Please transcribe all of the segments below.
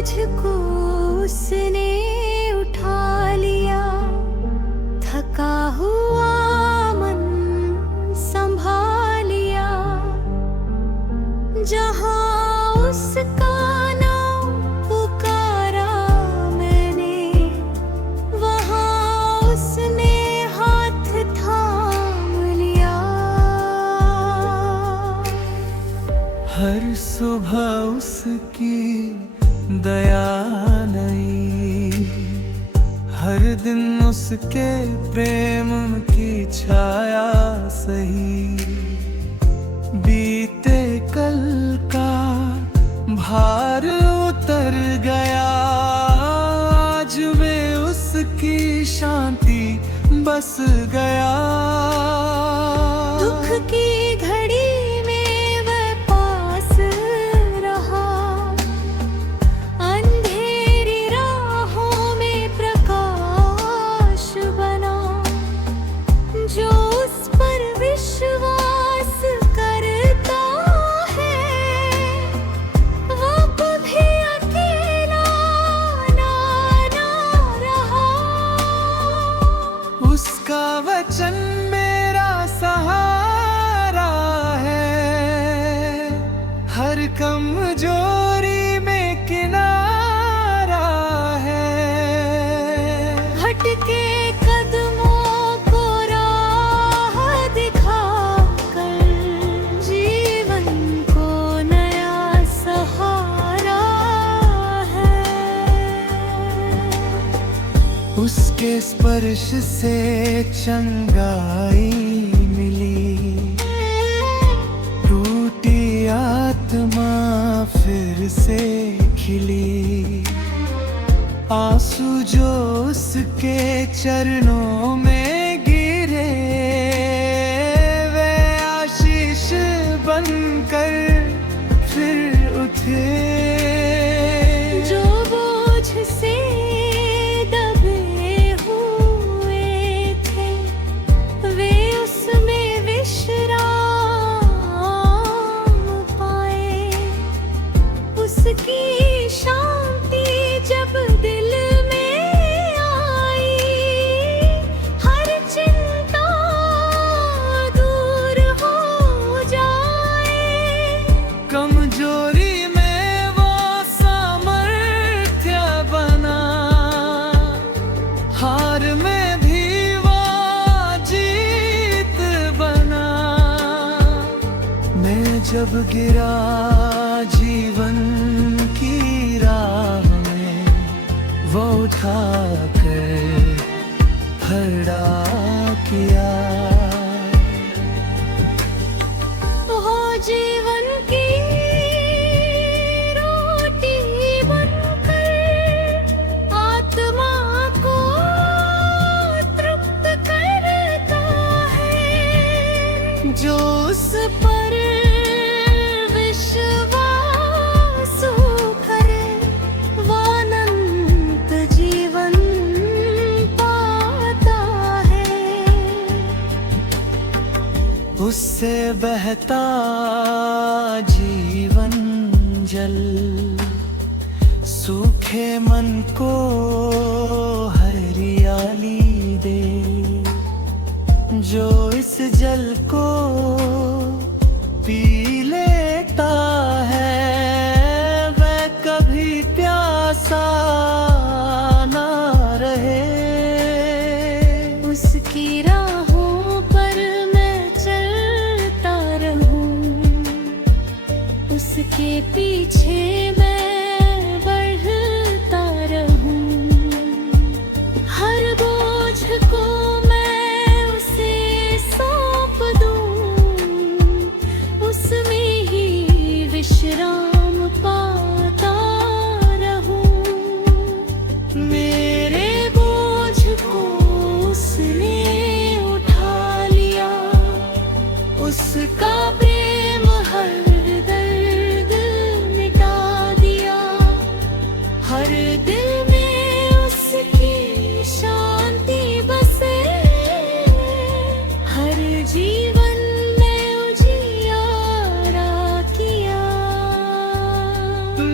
मुझको उसने उठा लिया, थका हुआ मन संभालिया। जहाँ उसका नाम पुकारा मैंने, वहाँ उसने हाथ थाम लिया। हर सुबह उसकी दया नई, हर दिन उसके प्रेम की छाया सही। बीते कल का भार उतर गया, आज में उसकी शांति बस गया। दुख की घड़ी में वह पास रहा, अंधेरी राहों में प्रकाश बना। जो उस पर विश्वास करता है, वो कभी अकेला ना रहा। उसका वचन मेरा सहारा है, हर कमजोरी में किनारा है। भटके कदमों को राह दिखाकर, जीवन को नया सहारा है। उसके स्पर्श से चंगाई मिली, टूटी आत्मा फिर से खिली। आंसू जो उसके चरणों में गिरे, वे आशीष बनकर फिर उठे। जो बोझ से दबे हुए थे, वे उसमें विश्राम पाए। उसकी शांति जब दिल में आई, हर चिंता दूर हो जाए। कमजोरी में वो सामर्थ्य बना, हार में भी वो जीत बना। मैं जब गिरा जीवन की राह में, वो उठा कर खड़ा किया। हो जीवन की रोटी बनकर, आत्मा को तृप्त करता है। जो उस पर विश्वास करे, वो अनंत जीवन पाता है। उससे बहता जीवन जल, सूखे मन को हरियाली दे। जो इस जल को पी लेता है, वह कभी प्यासा ना रहे। उसकी राहों पर मैं चलता रहूं, उसके पीछे मैं बढ़ता रहूं। हर बोझ को मैं उसे सौंप दूं, उसमें ही विश्राम पाता रहूं। मेरे बोझ को उसने उठा लिया, उसका प्रेम हर दर्द मिटा दिया। हर दिल में उसकी शांति बसे, हर जीवन में उजियारा किया।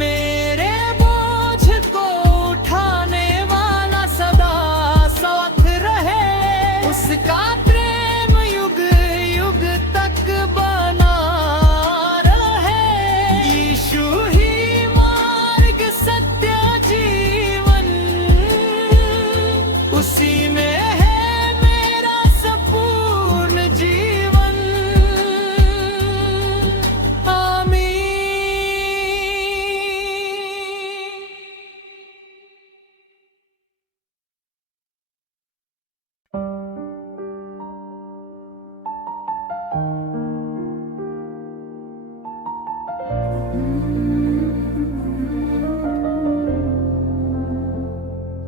मेरे बोझ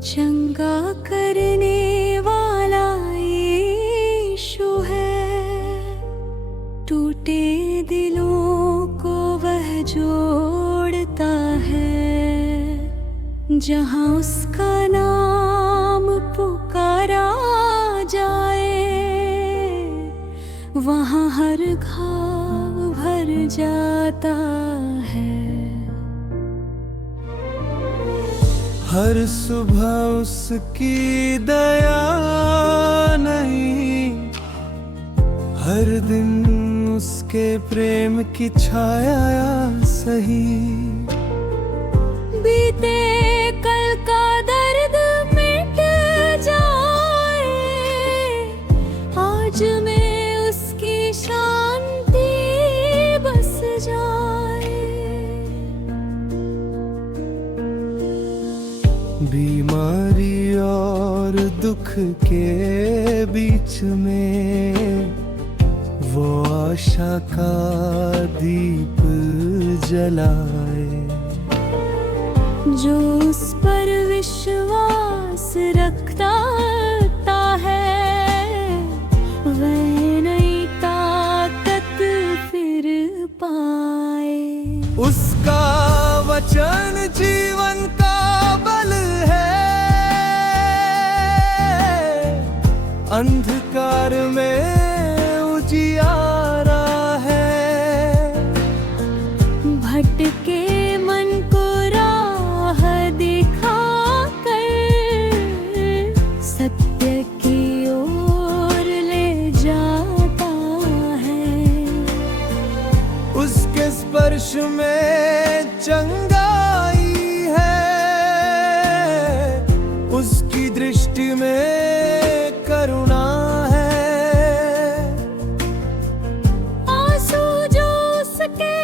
चंगा करने वाला यीशु है, टूटे दिलों को वह जोड़ता है। जहाँ उसका नाम पुकारा जाए, वहाँ हर घाव भर जाता है। हर सुबह उसकी दया नहीं, हर दिन उसके प्रेम की छाया सही। बीते कल का दर्द मिट जाए, आज में उसकी शांति बस जाए। बीमारी और दुख के बीच में वो आशा का दीप जलाए। जो उस पर विश्वास रखता है, वह नई ताकत फिर पाए। उसका वचन जीवन का बल है, अंधकार में उजियारा है। भटके मन को राह दिखाकर सत्य की ओर ले जाता है। उसके स्पर्श में चंगाई है, उसकी दृष्टि में करुणा है। आंसू जो उसके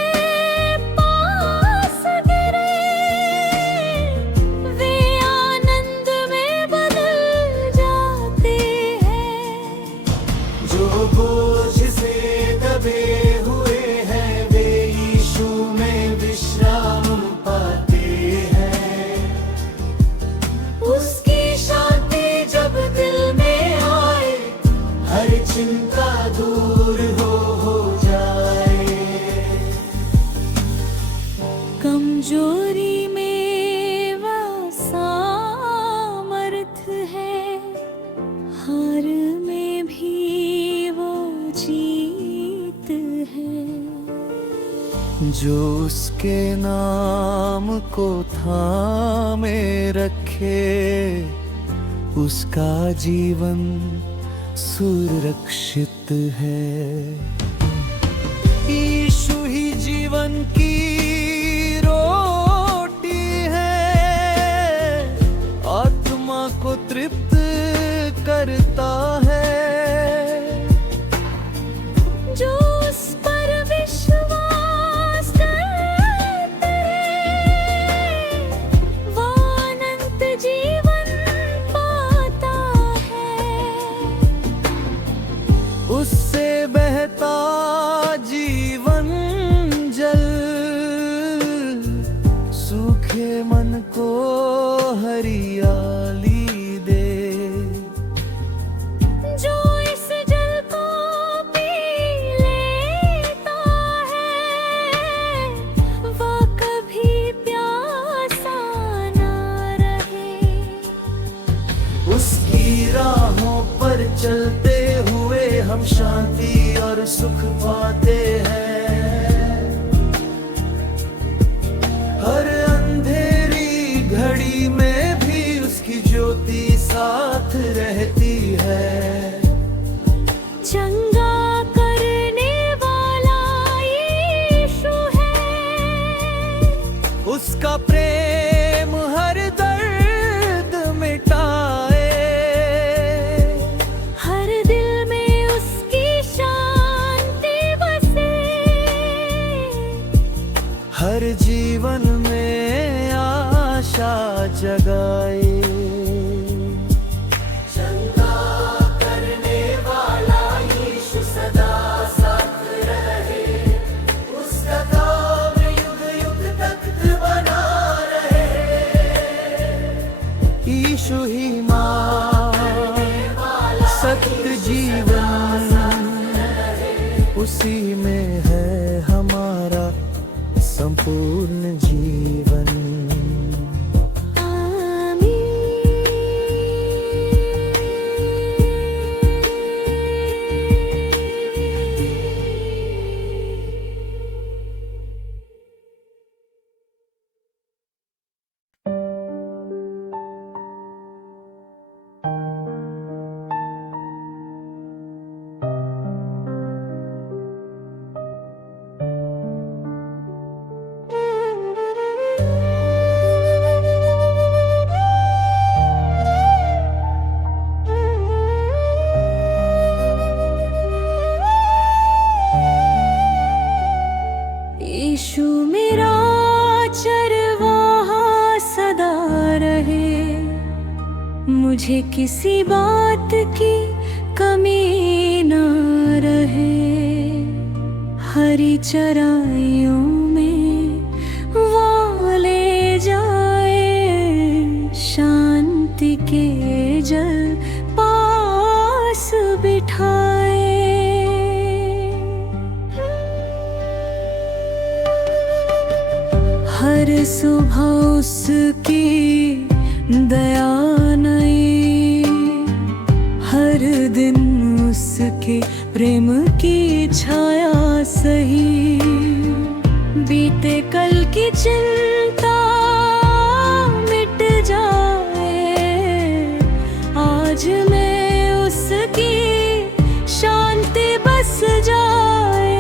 पास गिरे, वे आनंद में बदल जाते हैं। जो बोझ से दबे हुए हैं, वे यीशु में विश्राम पाते हैं। उसकी शांति जब दिल में आए, हर चिंता दूर हो जाए। कमजोरी में वह सामर्थ है, हार में भी वो जीत है। जो उसके नाम को थामे रखे, उसका जीवन सुरक्षित है। यीशु ही जीवन की रोटी है, आत्मा को तृप्त करता है। जो उस पर विश्वास करते हैं, वो अनंत जीवन पाता है। उससे बहता जीवन जल, सूखे मन को हरियाली दे। जो इस जल को पी लेता है, वो कभी प्यासा ना रहे। उसकी राहों पर चलते हुए हम शांति और सुख पाते हैं। हर अंधेरी घड़ी में भी उसकी ज्योति साथ रहती है। चंगा करने वाला यीशु है, उसका प्रेम हर दर्द मिटाए। हर दिल में उसकी शांति बसे। हर जीवन में आशा जगाए। चंगा करने वाला यीशु सदा साथ रहे, उसका काम युग युग तक बना रहे। यीशु ही मार्ग, सत्य जीवन, उसी में है हमारा संपूर्ण जीवन। यीशु मेरा चरवाहा सदा रहे, मुझे किसी बात की कमी न रहे। हरी चराइयों में वो ले जाए, शांति के जल पास बिठाए। हर सुबह उसकी दया नई, हर दिन उसके प्रेम की छाया सही। बीते कल की चिंता मिट जाए, आज में उसकी शांति बस जाए।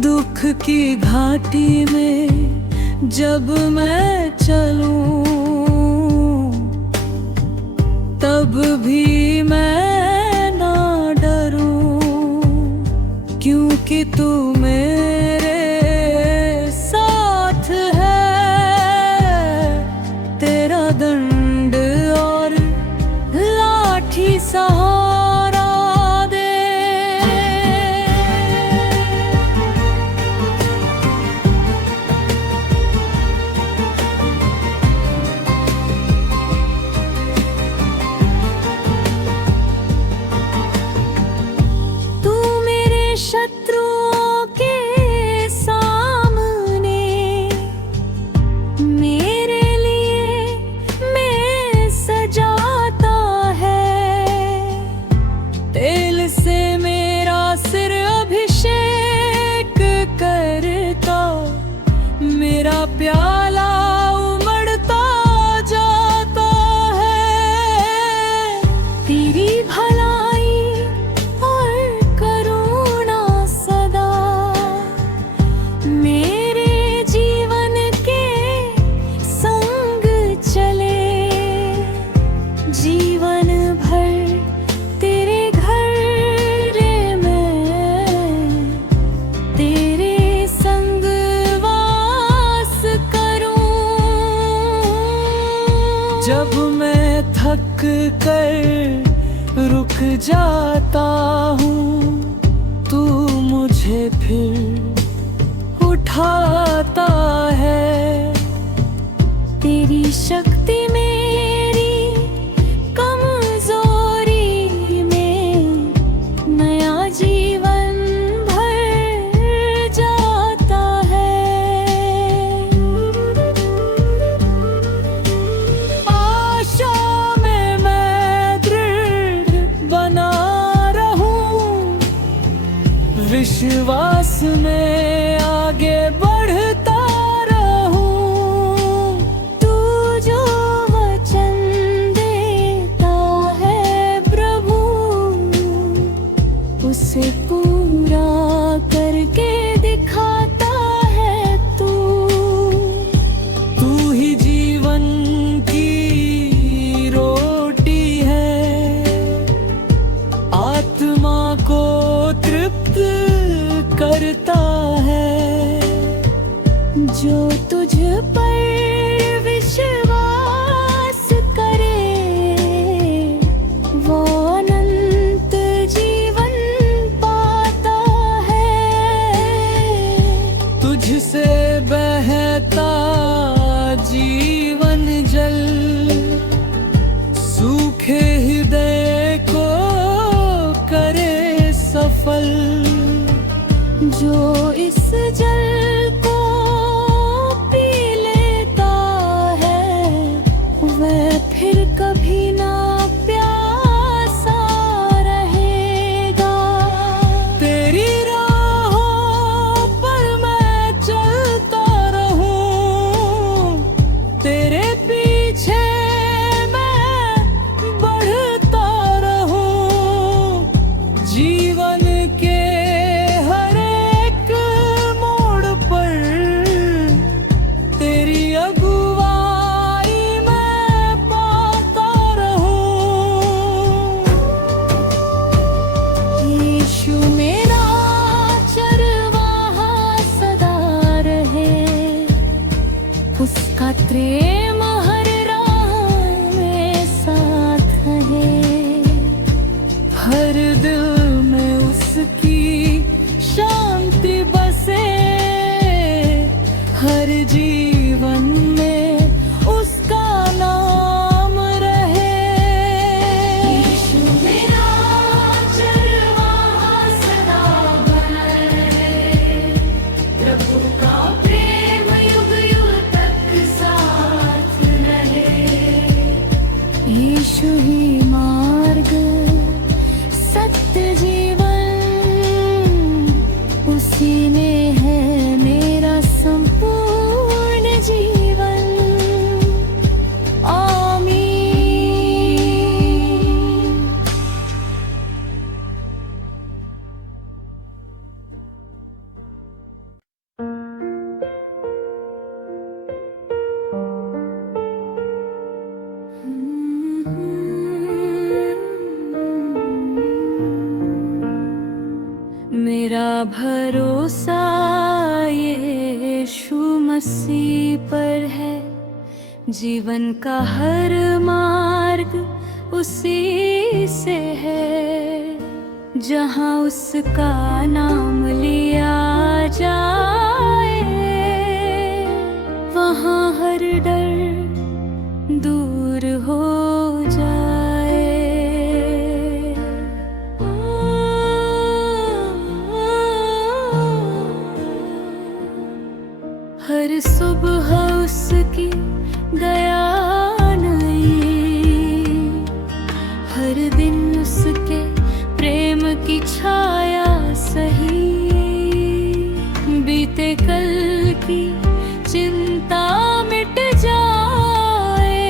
दुख की घाटी में जब मैं चलूं, तब भी मैं ना डरूं, क्योंकि तू मेरे साथ है। तेरा दंड और लाठी सहारा दे। शत्रुओं के सामने मेरे लिए मैं सजाता है। तेल से मेरा सिर अभिषेक करता, मेरा प्याला उमड़ता जाता है। तेरी भलाई जीवन भर तेरे घर में तेरे संग वास करूं। जब मैं थक कर रुक जाता हूँ, तू मुझे फिर उठाता है। तेरी शक्ति मेरी कमजोरी में नया जीवन भर जाता है। आशा में मैं दृढ़ बना रहूं, विश्वास में आगे बढ़ता उसे पूरा करके दिखाता है तू। तू ही जीवन की रोटी है, आत्मा को तृप्त करता है। जो तुझ पर विश्वास करे, वो अनंत जीवन पाता है। तुझसे बहता जीवन उसका प्रेम हर राह में साथ है, हर दिल में उसकी शांति बसे, हर जीवन में उसका नाम रहे। यीशु मेरा चरवाहा सदा बना रहे, प्रभु का प्रेम युग युग तक साथ रहे। यीशु ही मार्ग सत्य जीवन, उसी ने है मेरा संपूर्ण जीवन। आमीन। मेरा भरोसा यीशु मसीह पर है, जीवन का हर मार्ग उसी से है। जहाँ उसका नाम लिया जाए, वहाँ हर डर दूर हो जाए। हर सुबह उसकी दया नई, हर दिन उसके प्रेम की छाया सही। बीते कल की चिंता मिट जाए,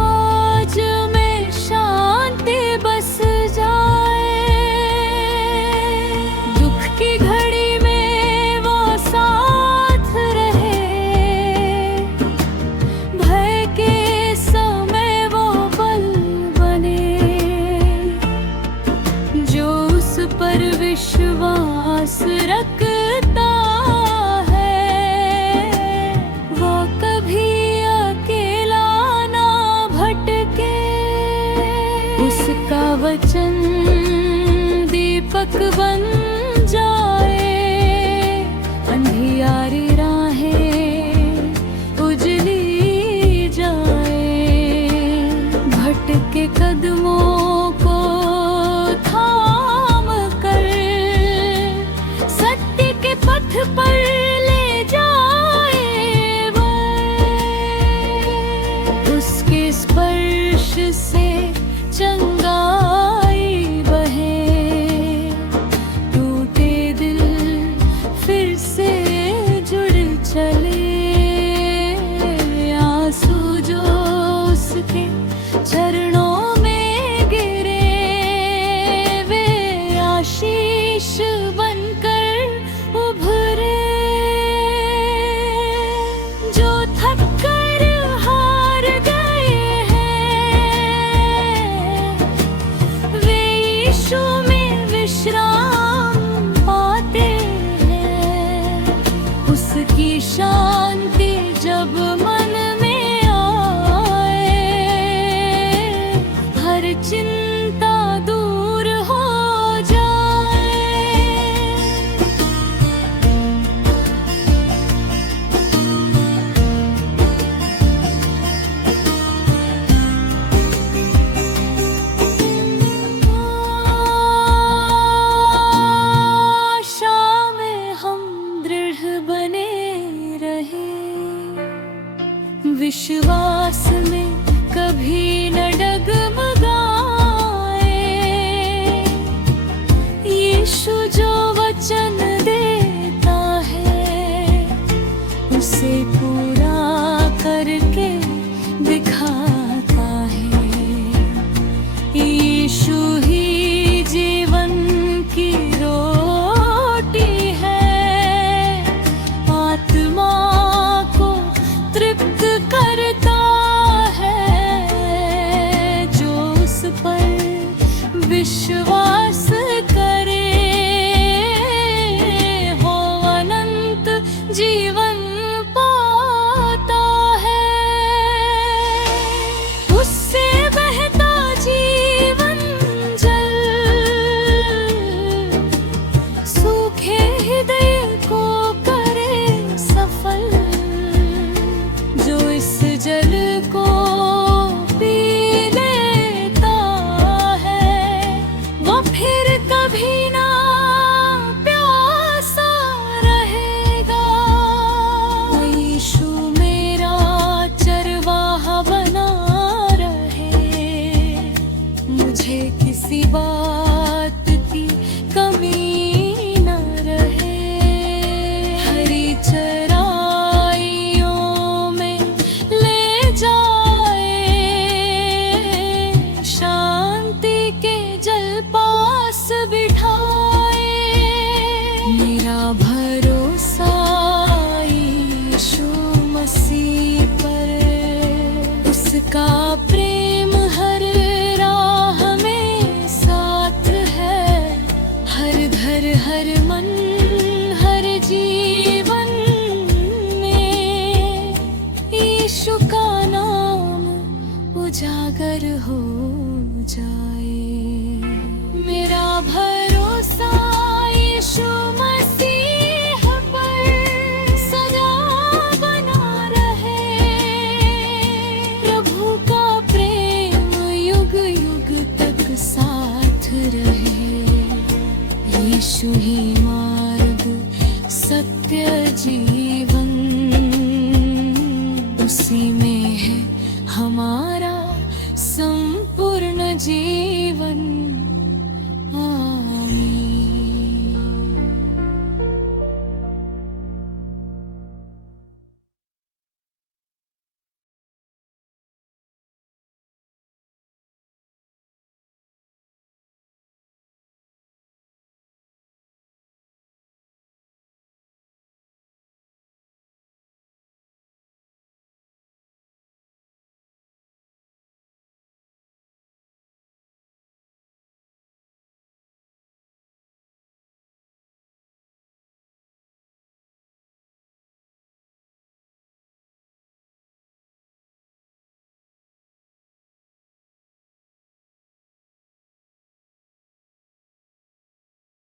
आज में शांति बस जाए। दुख की घड़ी में वो साथ रहे, भय के समय वो बल बने। जो उस पर विश्वास रखता है, वो कभी अकेला ना भटके। उसका वचन दीपक बन जाए, अंधियारी राहें उजली जाए। भटके कदमों को थाम कर सत्य के पथ पर ले जाए वो। उसके स्पर्श से चंगाई बहे, टूटे दिल फिर से जुड़ चले। आंसू जो उसके चरणों में गिरे, वे आशीष बनकर उभरे। जो थक कर हार गए हैं, वे यीशु में विश्राम पाते हैं। उसकी शांति जब मन में आए, हर चिंता दूर हो जाए। आशा में हम दृढ़ बने रहे, विश्वास में कभी न डगमगाए। यीशु जो वचन देता है, उसे पूरा करके दिखाता है। यीशु ही जीवन की रोटी है, आत्मा को तृप्त करता है। जो उस पर विश्वास करे, हो अनंत जीवन पा का प्रेम